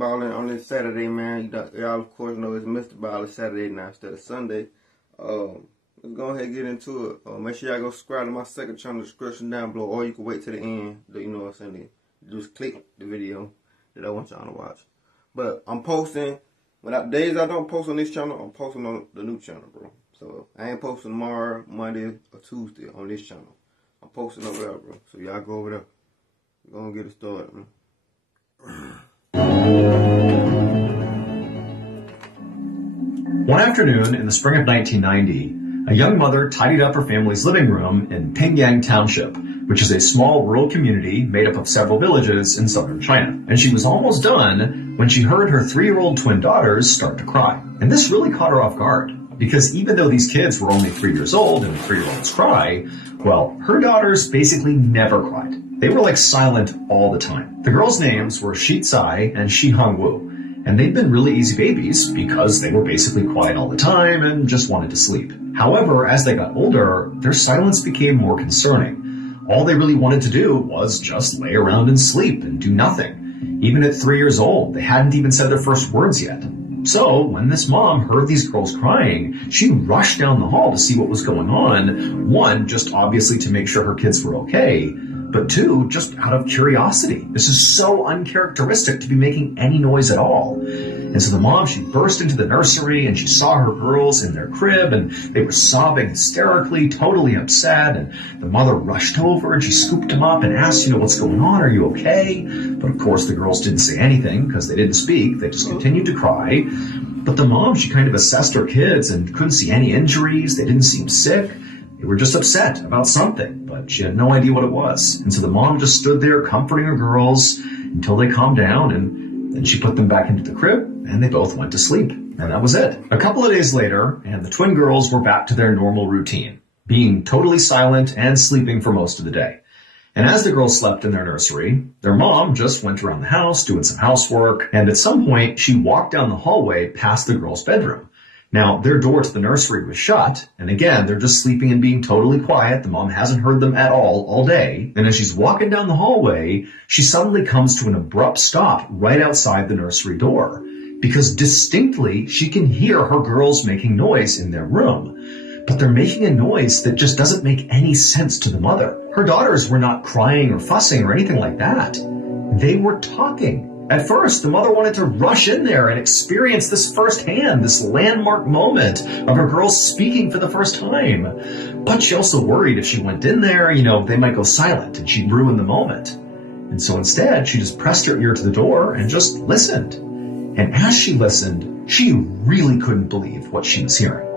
Ballin on this Saturday, man. Y'all, of course, know it's Mr. Ballin Saturday now instead of Sunday. Let's go ahead and get into it. Make sure y'all go subscribe to my second channel, description down below, or you can wait till the end. You know what I'm saying? Just click the video that I want y'all to watch. But I'm posting, days I don't post on this channel, I'm posting on the new channel, bro. So I ain't posting tomorrow, Monday, or Tuesday on this channel. I'm posting over there, bro. So y'all go over there. We're gonna get it started, man. One afternoon in the spring of 1990, a young mother tidied up her family's living room in Pingyang Township, which is a small rural community made up of several villages in southern China. And she was almost done when she heard her 3-year-old twin daughters start to cry. And this really caught her off guard, because even though these kids were only 3 years old and 3-year-olds cry, well, her daughters basically never cried. They were like silent all the time. The girls' names were Shi Tsai and Shi Hongwu, and they'd been really easy babies because they were basically quiet all the time and just wanted to sleep. However, as they got older, their silence became more concerning. All they really wanted to do was just lay around and sleep and do nothing. Even at 3 years old, they hadn't even said their first words yet. So, when this mom heard these girls crying, she rushed down the hall to see what was going on. One, just obviously to make sure her kids were okay, but two, just out of curiosity. This is so uncharacteristic to be making any noise at all. And so the mom, she burst into the nursery and she saw her girls in their crib and they were sobbing hysterically, totally upset. And the mother rushed over and she scooped them up and asked, what's going on? Are you okay? But of course the girls didn't say anything because they didn't speak. They just continued to cry. But the mom, she kind of assessed her kids and couldn't see any injuries. They didn't seem sick. They were just upset about something, but she had no idea what it was. And so the mom just stood there comforting her girls until they calmed down, and then she put them back into the crib, and they both went to sleep. And that was it. A couple of days later, and the twin girls were back to their normal routine, being totally silent and sleeping for most of the day. And as the girls slept in their nursery, their mom just went around the house doing some housework, and at some point, she walked down the hallway past the girls' bedroom. Now, their door to the nursery was shut, and again, they're just sleeping and being totally quiet. The mom hasn't heard them at all day. And as she's walking down the hallway, she suddenly comes to an abrupt stop right outside the nursery door, because distinctly, she can hear her girls making noise in their room. But they're making a noise that just doesn't make any sense to the mother. Her daughters were not crying or fussing or anything like that. They were talking. At first, the mother wanted to rush in there and experience this firsthand, this landmark moment of her girls speaking for the first time. But she also worried if she went in there, they might go silent and she'd ruin the moment. And so instead, she just pressed her ear to the door and just listened. And as she listened, she really couldn't believe what she was hearing.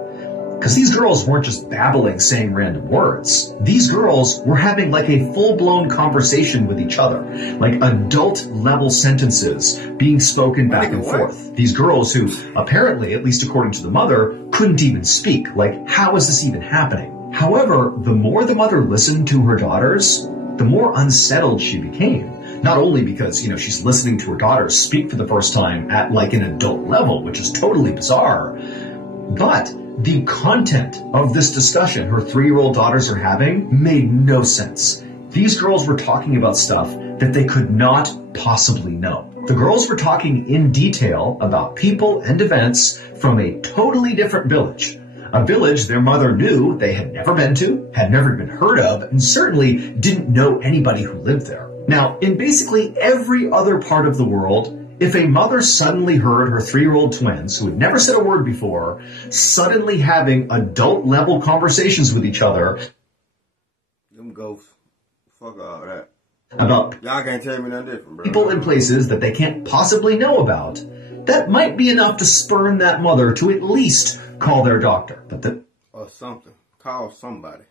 Because these girls weren't just babbling, saying random words. These girls were having like a full-blown conversation with each other, like adult-level sentences being spoken back and forth. These girls who apparently, at least according to the mother, couldn't even speak. Like, how is this even happening? However, the more the mother listened to her daughters, the more unsettled she became. Not only because, she's listening to her daughters speak for the first time at like an adult level, which is totally bizarre, but the content of this discussion her 3-year-old daughters are having made no sense. These girls were talking about stuff that they could not possibly know. The girls were talking in detail about people and events from a totally different village. A village their mother knew they had never been to, had never been heard of, and certainly didn't know anybody who lived there. Now, in basically every other part of the world, if a mother suddenly heard her 3-year-old twins, who had never said a word before, suddenly having adult-level conversations with each other them ghosts, fuck all that. About y'all can't tell me nothing different, bro. People in places that they can't possibly know about, that might be enough to spurn that mother to at least call their doctor. But or something. Call somebody.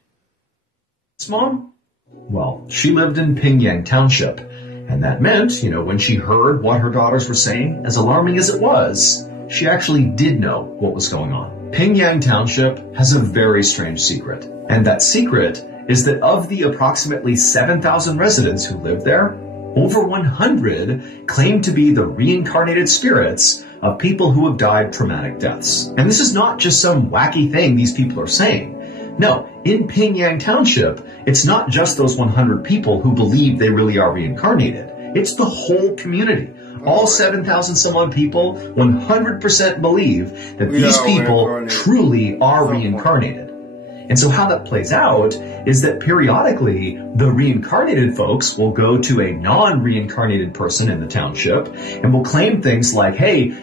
This mom? Well, she lived in Pingyang Township. And that meant, when she heard what her daughters were saying, as alarming as it was, she actually did know what was going on. Pingyang Township has a very strange secret. And that secret is that of the approximately 7,000 residents who live there, over 100 claim to be the reincarnated spirits of people who have died traumatic deaths. And this is not just some wacky thing these people are saying. No, in Pingyang Township, it's not just those 100 people who believe they really are reincarnated. It's the whole community. All 7,000 some odd people 100% believe that these people truly are reincarnated. And so how that plays out is that periodically the reincarnated folks will go to a non-reincarnated person in the township and will claim things like, hey,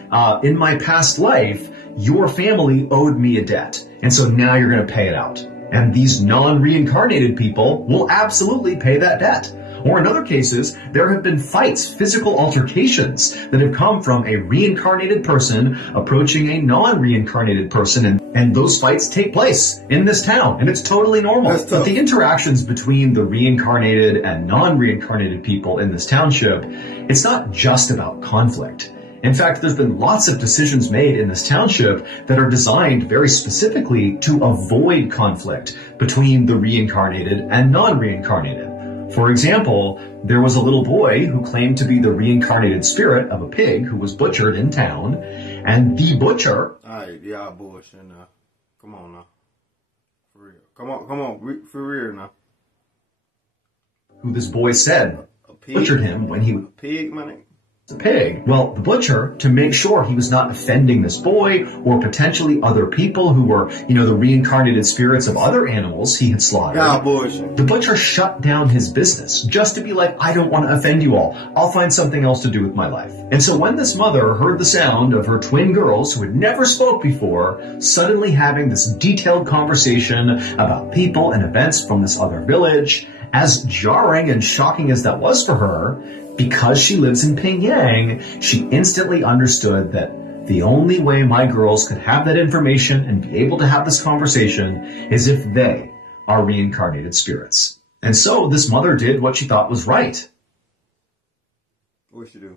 in my past life, your family owed me a debt, and so now you're going to pay it out. And these non-reincarnated people will absolutely pay that debt. Or in other cases, there have been fights, physical altercations that have come from a reincarnated person approaching a non-reincarnated person, and those fights take place in this town, and it's totally normal. But the interactions between the reincarnated and non-reincarnated people in this township, it's not just about conflict. In fact, there's been lots of decisions made in this township that are designed very specifically to avoid conflict between the reincarnated and non-reincarnated. For example, there was a little boy who claimed to be the reincarnated spirit of a pig who was butchered in town, and the butcher... Alright, y'all bullshit now. Come on now. For real. Come on, for real now. Who this boy said butchered him when he... A pig, my nigga? The pig. Well, the butcher, to make sure he was not offending this boy or potentially other people who were, the reincarnated spirits of other animals he had slaughtered. The butcher shut down his business just to be like, I don't want to offend you all. I'll find something else to do with my life. And so when this mother heard the sound of her twin girls who had never spoke before suddenly having this detailed conversation about people and events from this other village, as jarring and shocking as that was for her, because she lives in Pyongyang, she instantly understood that the only way my girls could have that information and be able to have this conversation is if they are reincarnated spirits. And so this mother did what she thought was right. What she do?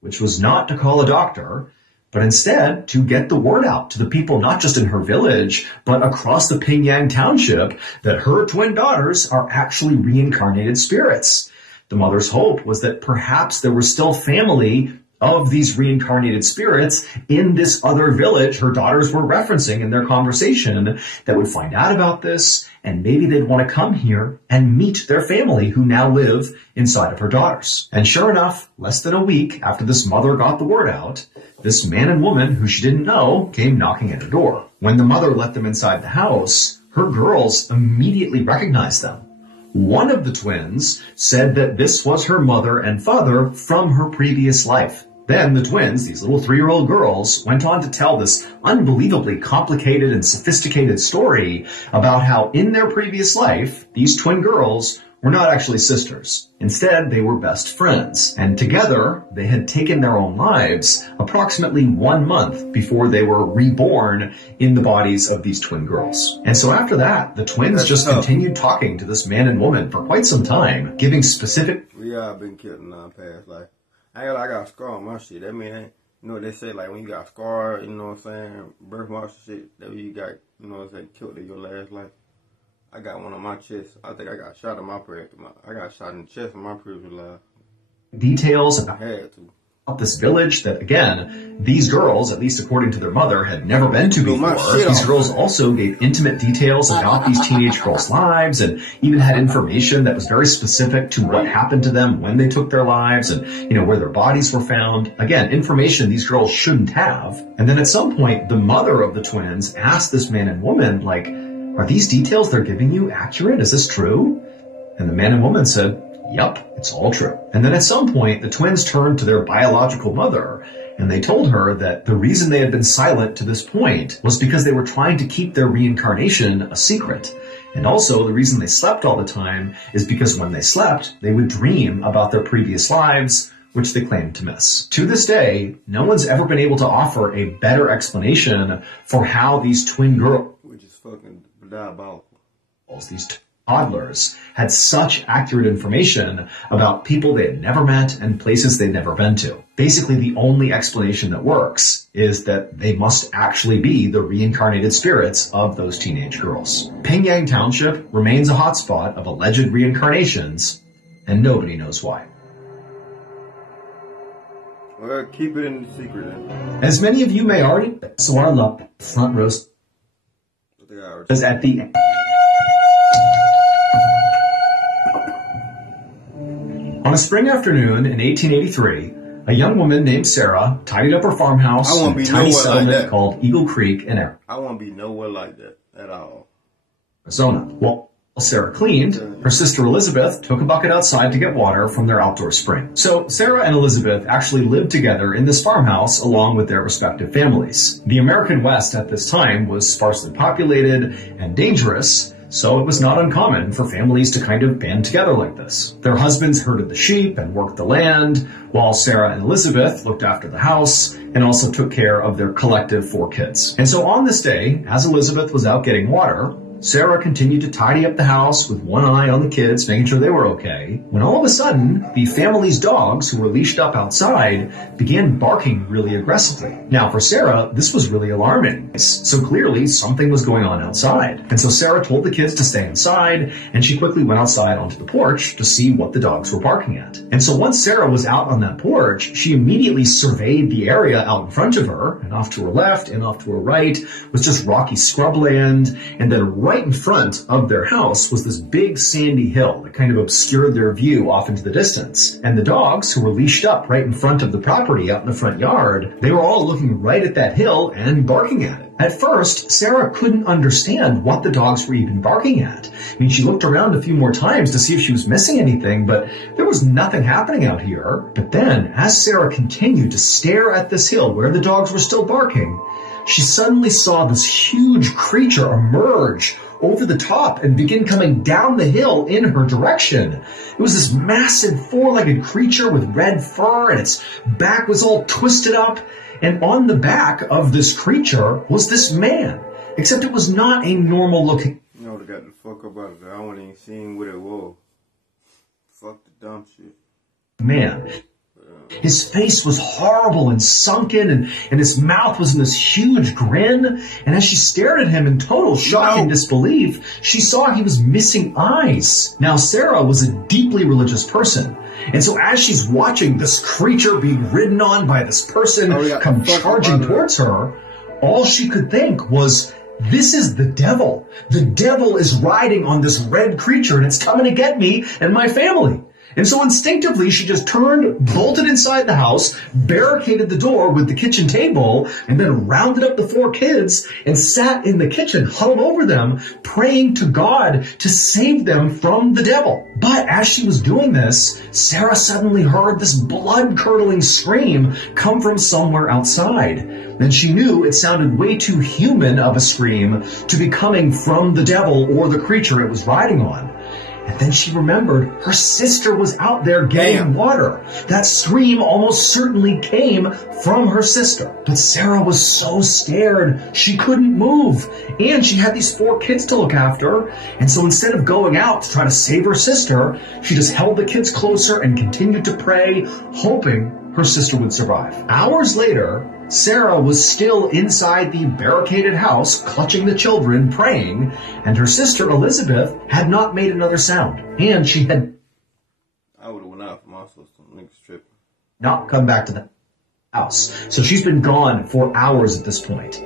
Which was not to call a doctor, but instead to get the word out to the people not just in her village, but across the Pyongyang township that her twin daughters are actually reincarnated spirits. The mother's hope was that perhaps there was still family of these reincarnated spirits in this other village her daughters were referencing in their conversation that would find out about this, and maybe they'd want to come here and meet their family who now live inside of her daughters. And sure enough, less than a week after this mother got the word out, this man and woman who she didn't know came knocking at her door. When the mother let them inside the house, her girls immediately recognized them. One of the twins said that this was her mother and father from her previous life. Then the twins, these little 3-year-old girls, went on to tell this unbelievably complicated and sophisticated story about how in their previous life, these twin girls were not actually sisters. Instead, they were best friends. And together, they had taken their own lives approximately 1 month before they were reborn in the bodies of these twin girls. And so after that, the twins just continued talking to this man and woman for quite some time, giving specific... We all been killed in our past life. I got a scar on my shit. That mean, what they say, like when you got a scar, you know what I'm saying, birthmarks and shit, that you got, you know what I'm saying, killed in your last life. I got one on my chest. I think I got shot in my previous. I got shot in the chest in my previous life. Details about this village that, again, these girls, at least according to their mother, had never been to before. These girls also gave intimate details about these teenage girls' lives and even had information that was very specific to what happened to them when they took their lives and, where their bodies were found. Again, information these girls shouldn't have. And then at some point, the mother of the twins asked this man and woman, like, are these details they're giving you accurate? Is this true? And the man and woman said, yep, it's all true. And then at some point, the twins turned to their biological mother, and they told her that the reason they had been silent to this point was because they were trying to keep their reincarnation a secret. And also, the reason they slept all the time is because when they slept, they would dream about their previous lives, which they claimed to miss. To this day, no one's ever been able to offer a better explanation for how these twin girls, which is fucking diabolical, these toddlers had such accurate information about people they had never met and places they'd never been to. Basically, the only explanation that works is that they must actually be the reincarnated spirits of those teenage girls. Pyongyang Township remains a hotspot of alleged reincarnations, and nobody knows why. Well, keep it in the secret then. As many of you may already know, so our love front roast is at the end. On a spring afternoon in 1883, a young woman named Sarah tidied up her farmhouse in a tiny settlement like called Eagle Creek in I won't be nowhere like that at all. Arizona. Well, Sarah cleaned, her sister Elizabeth took a bucket outside to get water from their outdoor spring. So Sarah and Elizabeth actually lived together in this farmhouse along with their respective families. The American West at this time was sparsely populated and dangerous, so it was not uncommon for families to kind of band together like this. Their husbands herded the sheep and worked the land, while Sarah and Elizabeth looked after the house and also took care of their collective 4 kids. And so on this day, as Elizabeth was out getting water, Sarah continued to tidy up the house with one eye on the kids, making sure they were okay, when all of a sudden, the family's dogs, who were leashed up outside, began barking really aggressively. Now, for Sarah, this was really alarming. So clearly, something was going on outside. And so Sarah told the kids to stay inside, and she quickly went outside onto the porch to see what the dogs were barking at. And so once Sarah was out on that porch, she immediately surveyed the area out in front of her, and off to her left and off to her right was just rocky scrubland, and then right in front of their house was this big sandy hill that kind of obscured their view off into the distance. And the dogs, who were leashed up right in front of the property out in the front yard, they were all looking right at that hill and barking at it. At first, Sarah couldn't understand what the dogs were even barking at. I mean, she looked around a few more times to see if she was missing anything, but there was nothing happening out here. But then, as Sarah continued to stare at this hill where the dogs were still barking, she suddenly saw this huge creature emerge over the top and begin coming down the hill in her direction. It was this massive 4-legged creature with red fur, and its back was all twisted up. And on the back of this creature was this man, except it was not a normal looking. You know, they got the fuck up out of there. I wasn't even seeing what it was. Fuck the dumb shit. Man. His face was horrible and sunken, and his mouth was in this huge grin. And as she stared at him in total shock and disbelief, she saw he was missing eyes. Now, Sarah was a deeply religious person. And so as she's watching this creature being ridden on by this person come charging towards her, all she could think was, this is the devil. The devil is riding on this red creature, and it's coming to get me and my family. And so instinctively, she just turned, bolted inside the house, barricaded the door with the kitchen table, and then rounded up the 4 kids and sat in the kitchen, huddled over them, praying to God to save them from the devil. But as she was doing this, Sarah suddenly heard this blood-curdling scream come from somewhere outside. And she knew it sounded way too human of a scream to be coming from the devil or the creature it was riding on. And then she remembered her sister was out there getting water. That scream almost certainly came from her sister. But Sarah was so scared, she couldn't move. And she had these 4 kids to look after. And so instead of going out to try to save her sister, she just held the kids closer and continued to pray, hoping her sister would survive. Hours later, Sarah was still inside the barricaded house, clutching the children, praying, and her sister Elizabeth had not made another sound. And she had I would have went out from my sister. Niggas tripping. Not come back to the house. So she's been gone for hours at this point.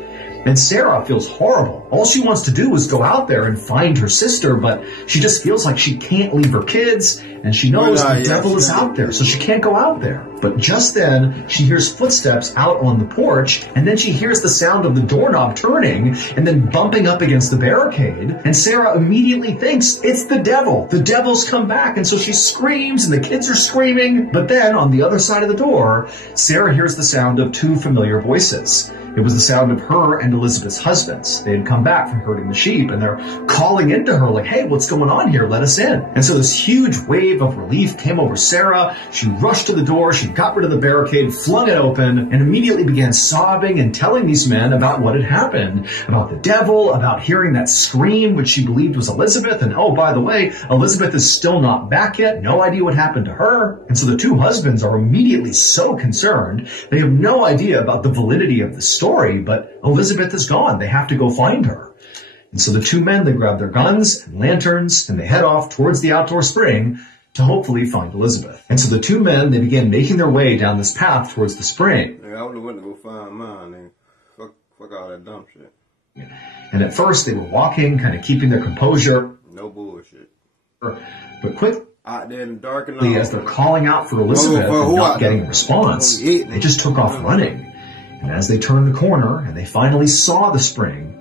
And Sarah feels horrible. All she wants to do is go out there and find her sister, but she just feels like she can't leave her kids, and she knows the devil is out there, so she can't go out there. But just then, she hears footsteps out on the porch, and then she hears the sound of the doorknob turning and then bumping up against the barricade, and Sarah immediately thinks it's the devil. The devil's come back, and so she screams, and the kids are screaming. But then, on the other side of the door, Sarah hears the sound of 2 familiar voices. It was the sound of her and Elizabeth's husbands. They had come back from herding the sheep, and they're calling into her like, hey, what's going on here? Let us in. And so this huge wave of relief came over Sarah. She rushed to the door. She got rid of the barricade, flung it open, and immediately began sobbing and telling these men about what had happened, about the devil, about hearing that scream, which she believed was Elizabeth. And oh, by the way, Elizabeth is still not back yet. No idea what happened to her. And so the 2 husbands are immediately so concerned. They have no idea about the validity of the story, but Elizabeth is gone. They have to go find her. And so the 2 men, they grab their guns and lanterns, and they head off towards the outdoor spring to hopefully find Elizabeth. And so the 2 men, they began making their way down this path towards the spring. I would have went to go find mine, and fuck all that dumb shit. And at first, they were walking, kind of keeping their composure. No bullshit. But quick. out there in the dark and all. As they're calling out for Elizabeth and not getting a response, they just took off running. And as they turned the corner and they finally saw the spring,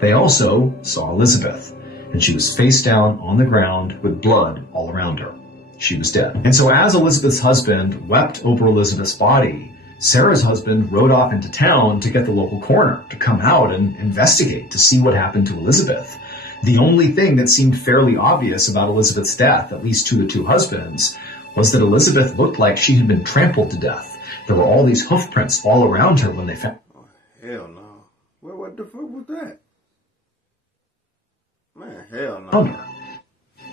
they also saw Elizabeth. And she was face down on the ground with blood all around her. She was dead. And so as Elizabeth's husband wept over Elizabeth's body, Sarah's husband rode off into town to get the local coroner to come out and investigate to see what happened to Elizabeth. The only thing that seemed fairly obvious about Elizabeth's death, at least to the two husbands, was that Elizabeth looked like she had been trampled to death. There were all these hoof prints all around her when they found... Oh, hell no. Well, what the fuck was that? Man, hell no.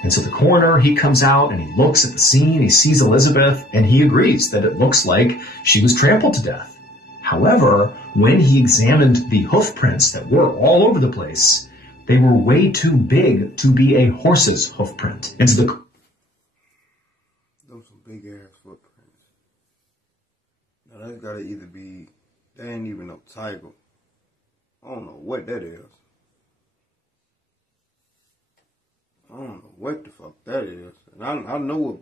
And so the coroner, he comes out and he looks at the scene, he sees Elizabeth, and he agrees that it looks like she was trampled to death. However, when he examined the hoof prints that were all over the place, they were way too big to be a horse's hoof print. And so those some big ass footprints. Now that's gotta either be, that ain't even no tiger. I don't know what that is. I don't know what the fuck that is. And I know what...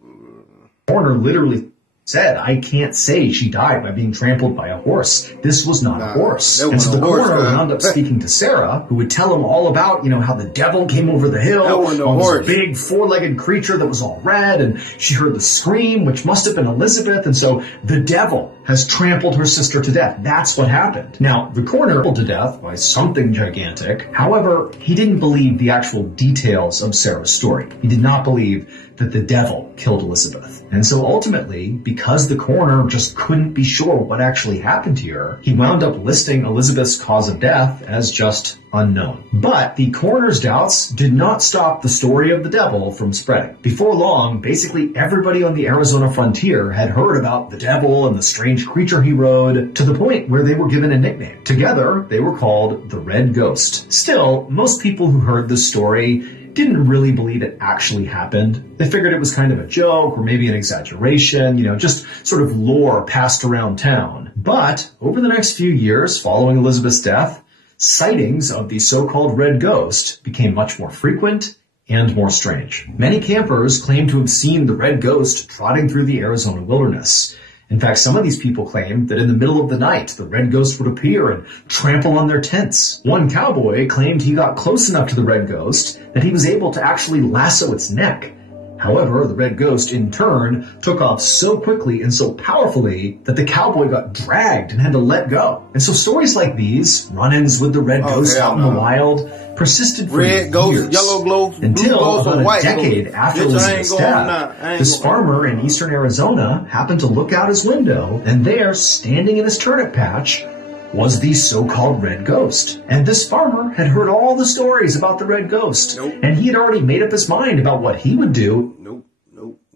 coroner literally said, I can't say she died by being trampled by a horse. This was not a horse. And so the coroner wound up speaking to Sarah, who would tell him all about, how the devil came over the hill on this big four-legged creature that was all red, and she heard the scream, which must have been Elizabeth, and so the devil has trampled her sister to death. That's what happened. Now, the coroner trampled to death by something gigantic. However, he didn't believe the actual details of Sarah's story. He did not believe that the devil killed Elizabeth. And so ultimately, because the coroner just couldn't be sure what actually happened here, he wound up listing Elizabeth's cause of death as just unknown. But the coroner's doubts did not stop the story of the devil from spreading. Before long, basically everybody on the Arizona frontier had heard about the devil and the strange creature he rode, to the point where they were given a nickname. Together, they were called the Red Ghost. Still, most people who heard this story didn't really believe it actually happened. They figured it was kind of a joke or maybe an exaggeration, just sort of lore passed around town. But over the next few years following Elizabeth's death, sightings of the so-called Red Ghost became much more frequent and more strange. Many campers claimed to have seen the Red Ghost trotting through the Arizona wilderness. In fact, some of these people claimed that in the middle of the night, the Red Ghost would appear and trample on their tents. One cowboy claimed he got close enough to the Red Ghost that he was able to actually lasso its neck. However, the Red Ghost, in turn, took off so quickly and so powerfully that the cowboy got dragged and had to let go. And so stories like these, run-ins with the Red Ghost out in the wild, persisted for years. Yellow glow, until about a decade after Elizabeth's death, this farmer in eastern Arizona happened to look out his window, and there, standing in his turnip patch, was the so-called Red Ghost. And this farmer had heard all the stories about the Red Ghost. And he had already made up his mind about what he would do. Nope.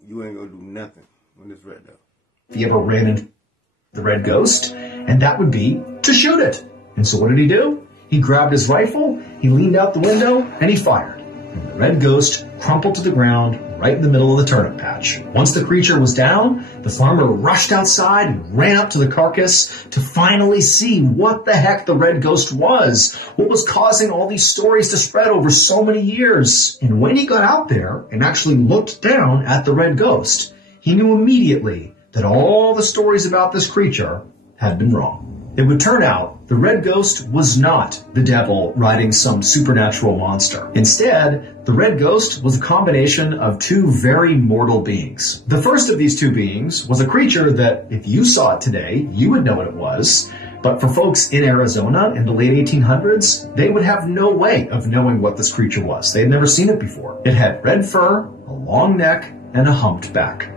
You ain't gonna do nothing when it's red though. If he ever ran into the Red Ghost, and that would be to shoot it. And so what did he do? He grabbed his rifle, he leaned out the window, and he fired. And the Red Ghost crumpled to the ground right in the middle of the turnip patch. Once the creature was down, the farmer rushed outside and ran up to the carcass to finally see what the heck the Red Ghost was, what was causing all these stories to spread over so many years. And when he got out there and actually looked down at the Red Ghost, he knew immediately that all the stories about this creature had been wrong. It would turn out the Red Ghost was not the devil riding some supernatural monster. Instead, the Red Ghost was a combination of two very mortal beings. The first of these two beings was a creature that, if you saw it today, you would know what it was. But for folks in Arizona in the late 1800s, they would have no way of knowing what this creature was. They had never seen it before. It had red fur, a long neck, and a humped back.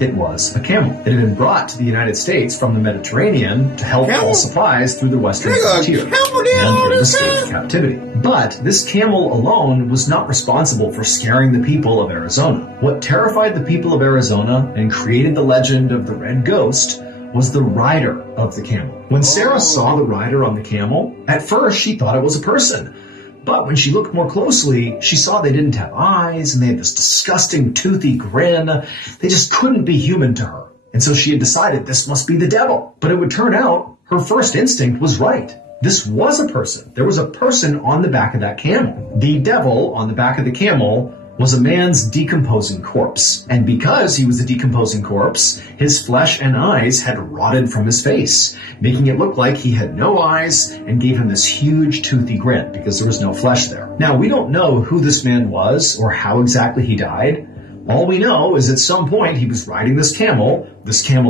It was a camel. It had been brought to the United States from the Mediterranean to help haul supplies through the western frontier and in the state of captivity. But this camel alone was not responsible for scaring the people of Arizona. What terrified the people of Arizona and created the legend of the Red Ghost was the rider of the camel. When Sarah saw the rider on the camel, at first she thought it was a person. But when she looked more closely, she saw they didn't have eyes and they had this disgusting toothy grin. They just couldn't be human to her. And so she had decided this must be the devil. But it would turn out her first instinct was right. This was a person. There was a person on the back of that camel. The devil on the back of the camel was a man's decomposing corpse. And because he was a decomposing corpse, his flesh and eyes had rotted from his face, making it look like he had no eyes and gave him this huge toothy grin because there was no flesh there. Now, we don't know who this man was or how exactly he died. All we know is at some point he was riding this camel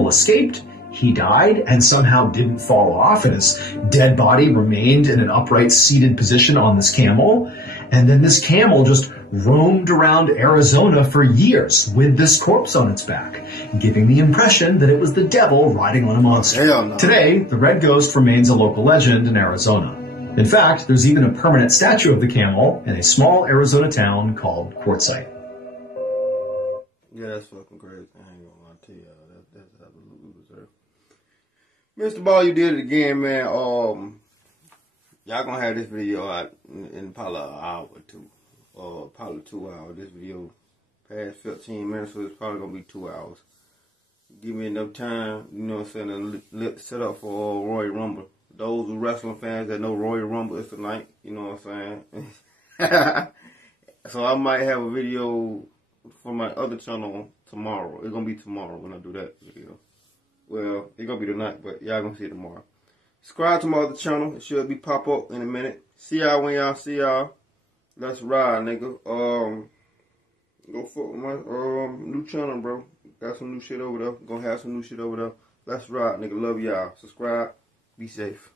escaped, he died, and somehow didn't fall off, and his dead body remained in an upright seated position on this camel. And then this camel just roamed around Arizona for years with this corpse on its back, giving the impression that it was the devil riding on a monster. Hell no. Today, the red ghost remains a local legend in Arizona. In fact, there's even a permanent statue of the camel in a small Arizona town called Quartzsite. Yeah, that's fucking crazy. I ain't gonna lie to you. That's absolutely bizarre. Mr. Ball, you did it again, man. Y'all gonna have this video out in probably an hour or two. Probably 2 hours. This video past 15 minutes, so it's probably gonna be 2 hours. Give me enough time, you know what I'm saying, to set up for Royal Rumble. Those who wrestling fans that know Royal Rumble is tonight, you know what I'm saying? So I might have a video for my other channel tomorrow. It's gonna be tomorrow when I do that video. Well, it's gonna be tonight, but y'all gonna see it tomorrow. Subscribe to my other channel. It should be pop up in a minute. See y'all when y'all see y'all. Let's ride, nigga. Go fuck with my new channel, bro. Got some new shit over there. Gonna have some new shit over there. Let's ride, nigga. Love y'all. Subscribe. Be safe.